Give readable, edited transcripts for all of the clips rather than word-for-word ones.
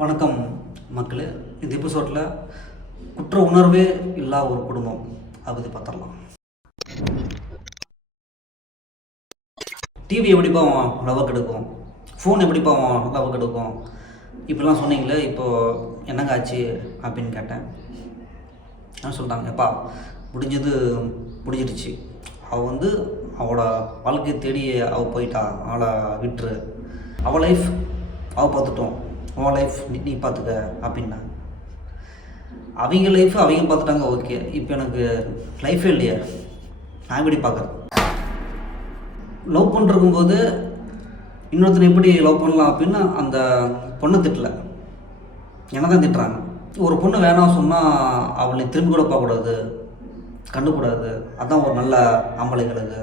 வணக்கம் மக்களே. இந்த எபிசோடில் குற்ற உணர்வே இல்லா ஒரு குடும்பம் அதை பற்றி பார்த்துடலாம். டிவி எப்படிப்பா லவ் கெடுக்கும், ஃபோன் எப்படிப்பா லவ் கெடுக்கும் இப்படிலாம் சொன்னீங்களே, இப்போது என்னங்க ஆச்சு அப்படின்னு கேட்டேன். நான் சொல்லிட்டாங்க, எப்பா முடிஞ்சது முடிஞ்சிடுச்சு, அவள் அவளோட வாழ்க்கையை தேடி அவள் போயிட்டா, அவளை விட்டுரு, அவள் லைஃப் அவள் பார்த்துட்டோம், உன் லைஃப் நீ பார்த்துக்க அப்படின்னா. அவங்க லைஃப் அவங்க பார்த்துட்டாங்க, ஓகே. இப்போ எனக்கு லைஃபே இல்லையா, நான் எப்படி பார்க்குறது? லவ் பண்ணிருக்கும்போது இன்னொருத்தனை எப்படி லவ் பண்ணலாம் அப்படின்னு அந்த பொண்ணை திட்டலை, என்ன தான் திட்டுறாங்க. ஒரு பொண்ணு வேணாம் சொன்னால் அவளை திரும்பி கூட பார்க்கக்கூடாது, கண்டுக்கூடாது, அதுதான் ஒரு நல்ல ஆம்பளைங்களுக்கு.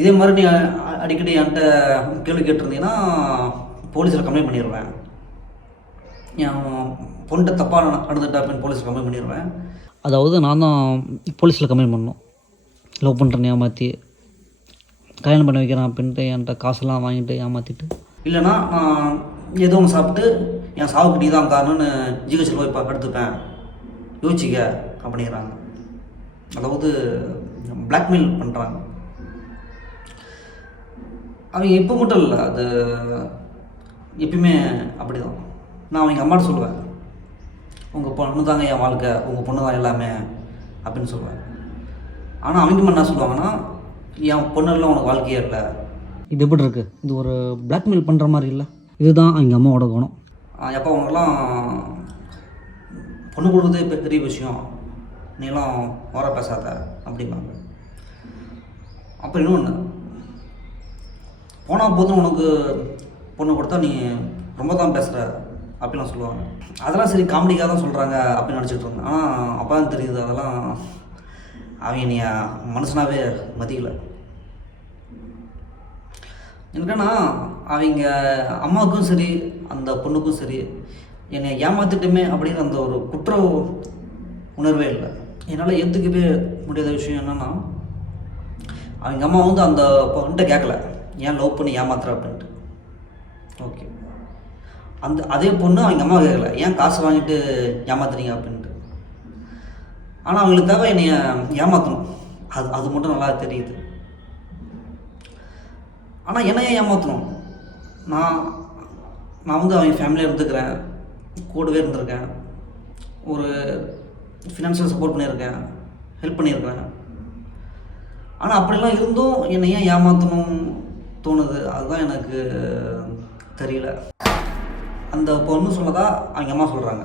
இதே மாதிரி நீ அடிக்கடி என்கிட்ட கேள்வி கேட்டிருந்தீங்கன்னா போலீஸில் கம்ப்ளைண்ட் பண்ணிடுவேன். என் பொண்ணை தப்பாக நடந்துட்டா அப்படின்னு போலீஸில் கம்ப்ளைண்ட் பண்ணிடுவேன். அதாவது நான் தான் போலீஸில் கம்ப்ளைண்ட் பண்ணணும். லவ் பண்ணுறேன்னு ஏமாற்றி கல்யாணம் பண்ணி வைக்கிறேன் அப்படின்ட்டு என்கிட்ட காசெல்லாம் வாங்கிட்டு ஏமாற்றிட்டு, இல்லைனா நான் ஏதோ ஒன்று சாப்பிட்டு என் சாவுக்கு நீ தான் காரணம்னு ஜிஹெச்சில் போய் எடுத்துப்பேன், யோசிச்சிக்க அப்படிங்கிறாங்க. அதாவது பிளாக்மெயில் பண்ணுறாங்க. அவங்க இப்போ மட்டும் இல்லை, அது எப்பயுமே அப்படி தான். நான் அவங்க அம்மாட்ட சொல்லுவேன், உங்கள் பொண்ணு தாங்க என் வாழ்க்கை, உங்கள் பொண்ணு தான் எல்லாமே அப்படின்னு சொல்லுவேன். ஆனால் அவங்க என்ன சொல்லுவாங்கன்னா, என் பொண்ணெல்லாம் உனக்கு வாழ்க்கையே இல்லை. இது எப்படி இருக்குது? இது ஒரு பிளாக்மெயில் பண்ணுற மாதிரி இல்லை? இதுதான் அவங்க அம்மாவோட குணம். எப்போ அவங்கெல்லாம் பொண்ணு கொடுக்குறதே பெரிய விஷயம், நீலாம் வர பேசாத அப்படிம்பாங்க. அப்புறம் இன்னொன்று, போனால் போதும் உனக்கு பொண்ணு கொடுத்தா நீ ரொம்ப தான் பேசுகிற அப்படிலாம் சொல்லுவாங்க. அதெல்லாம் சரி காமெடிக்காக தான் சொல்கிறாங்க அப்படின்னு நினச்சிட்டு இருந்தேன். ஆனால் அப்போ தான் தெரியுது அதெல்லாம் அவங்க நீ மனுஷனாகவே மதிக்கலை. என்னன்னா அவங்க அம்மாவுக்கும் சரி அந்த பொண்ணுக்கும் சரி என்னை ஏமாத்திட்டுமே அப்படின்னு அந்த ஒரு குற்ற உணர்வே இல்லை. என்னால் ஏற்றுக்கவே முடியாத விஷயம் என்னென்னா, அவங்க அம்மா அந்த பொண்ணுகிட்ட கேட்கல ஏன் லவ் பண்ணி ஏமாத்துற அப்படின்ட்டு. ஓகே, அதே பொண்ணு அவங்க அம்மா கேட்கல ஏன் காசு வாங்கிட்டு ஏமாத்துறீங்க அப்படின்ட்டு. ஆனால் அவங்களுக்காக என்னை ஏமாற்றணும், அது மட்டும் நல்லா தெரியுது. ஆனால் என்ன ஏன் ஏமாற்றணும்? நான் அவங்க ஃபேமிலியாக இருந்துக்கிறேன், கூடவே இருந்திருக்கேன், ஒரு ஃபினான்ஷியல் சப்போர்ட் பண்ணியிருக்கேன், ஹெல்ப் பண்ணியிருக்கேன். ஆனால் அப்படிலாம் இருந்தும் என்னை ஏன் ஏமாற்றணும் தோணுது, அதுதான் எனக்கு தெரியல. அந்த பொண்ணு சொல்லதா அவங்க அம்மா சொல்கிறாங்க,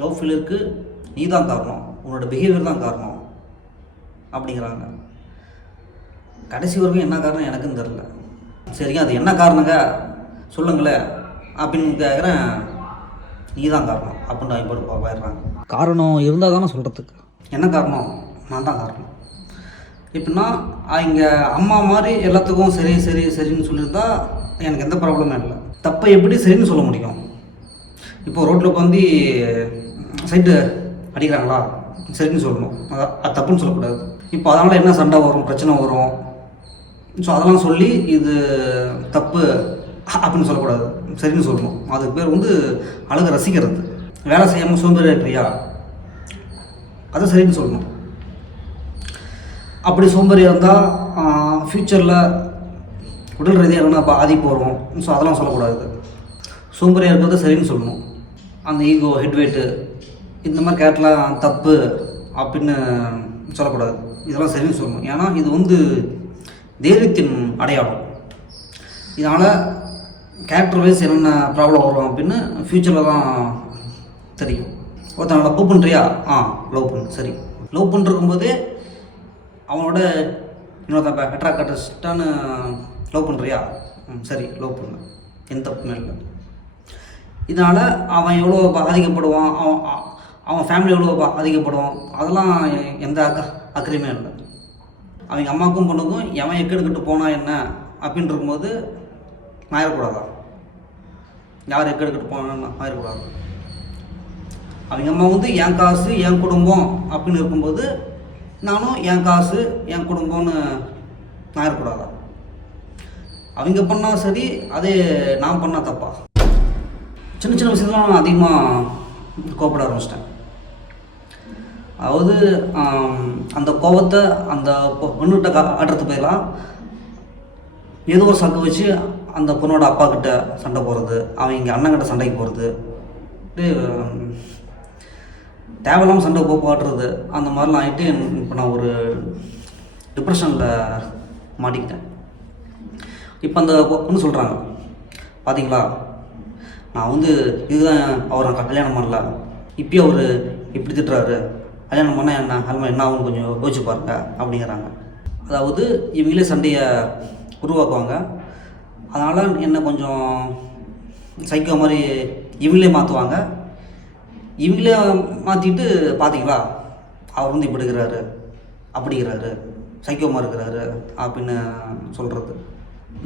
லவ் ஃபெயிலியருக்கு நீ தான் காரணம், உன்னோட பிஹேவியர் தான் காரணம் அப்படிங்கிறாங்க. கடைசி வரைக்கும் என்ன காரணம் எனக்குன்னு தெரில. சரிங்க, அது என்ன காரணங்க சொல்லுங்களேன் அப்படின்னு கேட்குறேன். நீ தான் காரணம் அப்படின்னு அவங்க போட்டு போயிடுறாங்க. காரணம் இருந்தால் தானே சொல்கிறதுக்கு. என்ன காரணம்? நான் தான் காரணம். எப்படின்னா அவங்க அம்மா மாதிரி எல்லாத்துக்கும் சரி சரி சரின்னு சொல்லியிருந்தா எனக்கு எந்த ப்ராப்ளமே இல்லை. தப்பை எப்படி சரின்னு சொல்ல முடியும்? இப்போ ரோட்டில் உட்காந்து சைட்டு அடிக்கிறாங்களா, சரின்னு சொல்லணும், அது தப்புன்னு சொல்லக்கூடாது. இப்போ அதனால் என்ன சண்டை வரும், பிரச்சனை வரும். ஸோ அதெல்லாம் சொல்லி இது தப்பு அப்படின்னு சொல்லக்கூடாது, சரின்னு சொல்லணும். அதுக்கு பேர் அழகு ரசிக்கிறது. வேலை செய்யாமல் சோம்பேறி இருக்கிறியா, அதை சரின்னு சொல்லணும். அப்படி சோம்பேறியாக இருந்தால் ஃப்யூச்சரில் உடல் ரீதியாக என்ன பாதிப்பு வரும். ஸோ அதெல்லாம் சொல்லக்கூடாது. சோம்பேறியாக இருக்கிறது சரின்னு சொல்லணும். அந்த ஈகோ, ஹெட்வெயிட்டு, இந்த மாதிரி கேரக்டர்லாம் தப்பு அப்படின்னு சொல்லக்கூடாது, இதெல்லாம் சரின்னு சொல்லணும். ஏன்னா இது தைரியத்தின் அடையாளம். இதனால் கேரக்டர் வைஸ் என்னென்ன ப்ராப்ளம் வரும் அப்படின்னு ஃப்யூச்சரில் தான் தெரியும். ஒருத்தன் லவ் பண்ணுறியா, லவ் பண்ணு, சரி. லவ் பண்ணிருக்கும்போதே அவனோட இன்னொருத்த அட்ராக்டான லவ் பண்ணுறியா, சரி லவ் பண்ணு, எந்த தப்புமே இல்லை. இதனால் அவன் எவ்வளோ பாதிக்கப்படுவான், அவன் ஃபேமிலி எவ்வளோ பாதிக்கப்படுவான், அதெல்லாம் எந்த அக்கறையுமே இல்லை. அவங்க அம்மாவுக்கும் பொண்ணுக்கும் எவன் எக்கெடுக்கிட்டு போனால் என்ன அப்படின்னு இருக்கும்போது ஆயிடக்கூடாதா? யார் எக்கெடுக்கிட்டு போனான்னு ஆயிடக்கூடாது. அவங்க அம்மா என் காசு என் குடும்பம் அப்படின்னு இருக்கும்போது நானும் என் காசு என் குடும்பம்னு ஆயிடக்கூடாதா? அவங்க பண்ணால் சரி, அதே நான் பண்ணால் தப்பா? சின்ன சின்ன விஷயத்துலாம் நான் அதிகமாக கோபப்பட ஆரம்பிச்சிட்டேன். அதாவது அந்த கோபத்தை அந்த பொண்ணுகிட்ட காட்டுறதுக்கு பதிலாக ஏதோ ஒரு சண்டை வச்சு அந்த பொண்ணோட அப்பா கிட்ட சண்டை போடுறது, அவங்க அண்ணங்கிட்ட சண்டைக்கு போகிறது, தேவையில்லாமல் சண்டை போட்டுறது, அந்த மாதிரிலாம் ஆகிட்டு இப்போ நான் ஒரு டிப்ரெஷனில் மாட்டிக்கிட்டேன். இப்போ அந்த பொண்ணு சொல்கிறாங்க, பார்த்தீங்களா நான் வந்து இதுதான் அவரை கல்யாணம் பண்ணல, இப்போயே அவர் இப்படி திட்டுறாரு, கல்யாணம் பண்ணால் என்ன ஆகும்னு கொஞ்சம் யோசிச்சு பாருங்க அப்படிங்கிறாங்க. அதாவது இவங்களே சண்டையை உருவாக்குவாங்க. அதனால் என்ன கொஞ்சம் சைக்கோ மாதிரி இவங்களே மாற்றுவாங்க. இவங்களே மாற்றிட்டு பார்த்தீங்களா அவர் வந்து இப்படி இருக்கிறாரு, அப்படிங்கிறாரு, சைக்கோமாக இருக்கிறாரு அப்படின்னு சொல்கிறது.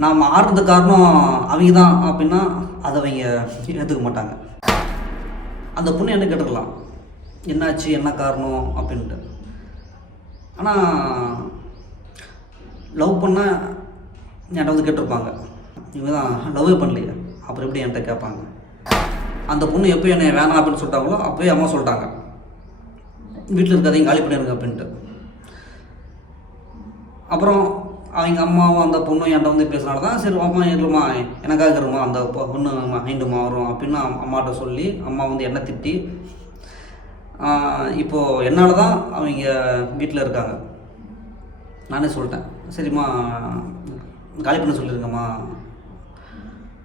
நாம் ஆடுறதுக்கு காரணம் அவங்க தான் அப்படின்னா அதை அவங்க ஏற்றுக்க மாட்டாங்க. அந்த பொண்ணு என்ன கேட்டுக்கலாம், என்னாச்சு என்ன காரணம் அப்படின்ட்டு. ஆனால் லவ் பண்ணால் என்கிட்ட வந்து கேட்டிருப்பாங்க, இவங்க தான் லவ்வே பண்ணலையே அப்புறம் எப்படி என்கிட்ட கேட்பாங்க. அந்த பொண்ணு எப்போ என்னை வேணாம் அப்படின்னு சொல்லிட்டாங்களோ அப்போயே அம்மா சொல்லிட்டாங்க, வீட்டில் இருக்காதையும் காலி பண்ணிடுங்க அப்படின்ட்டு. அப்புறம் அவங்க அம்மாவும் அந்த பொண்ணும் என்கிட்ட வந்து பேசுனால தான் சரி அம்மா இருமா எனக்காக இருமா அந்த பொண்ணு மைண்டுமா வரும் அப்படின்னு அம்மாட்ட சொல்லி அம்மா வந்து என்னை திட்டி இப்போது என்னால் தான் அவங்க வீட்டில் இருக்காங்க. நானே சொல்லிட்டேன், சரிம்மா காலி பண்ண சொல்லியிருக்கம்மா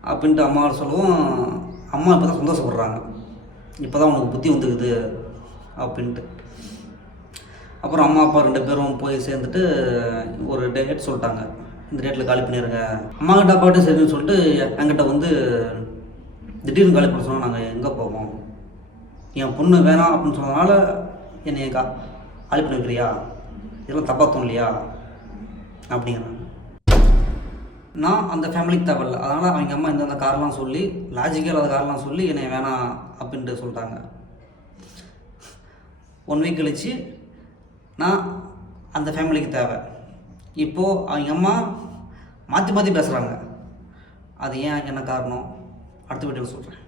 அப்படின்ட்டு அம்மா சொல்லவும் அம்மா இப்போ தான் சந்தோஷப்படுறாங்க, இப்போ தான் உனக்கு புத்தி வந்துக்குது அப்படின்ட்டு. அப்புறம் அம்மா அப்பா 2 பேரும் போய் சேர்ந்துட்டு ஒரு டேட் சொல்லிட்டாங்க, இந்த டேட்டில் காலி பண்ணிடுங்க. அம்மாக்கிட்ட அப்பாக்கிட்ட சரின்னு சொல்லிட்டு என்கிட்ட வந்து திடீர்னு காலி பண்ண சொன்னால் நாங்கள் எங்கே போவோம், என் பொண்ணு வேணாம் அப்படின்னு சொன்னதுனால என்னை காலி பண்ணி வைக்கிறியா, இதெல்லாம் தப்பாக தோணலையா அப்படிங்கிறாங்க. நான் அந்த ஃபேமிலிக்கு தேவையில்ல, அதனால் அவங்க அம்மா இந்தந்த காரெலாம் சொல்லி லாஜிக்கே இல்லாத காரெலாம் சொல்லி என்னை வேணாம் அப்படின்ட்டு சொல்லிட்டாங்க. 1 வீக் கழித்து நான் அந்த ஃபேமிலிக்கு தேவை. இப்போது அவங்க அம்மா மாற்றி மாற்றி பேசுகிறாங்க, அது ஏன் என்ன காரணம் அடுத்த வீடியோவில் சொல்கிறேன்.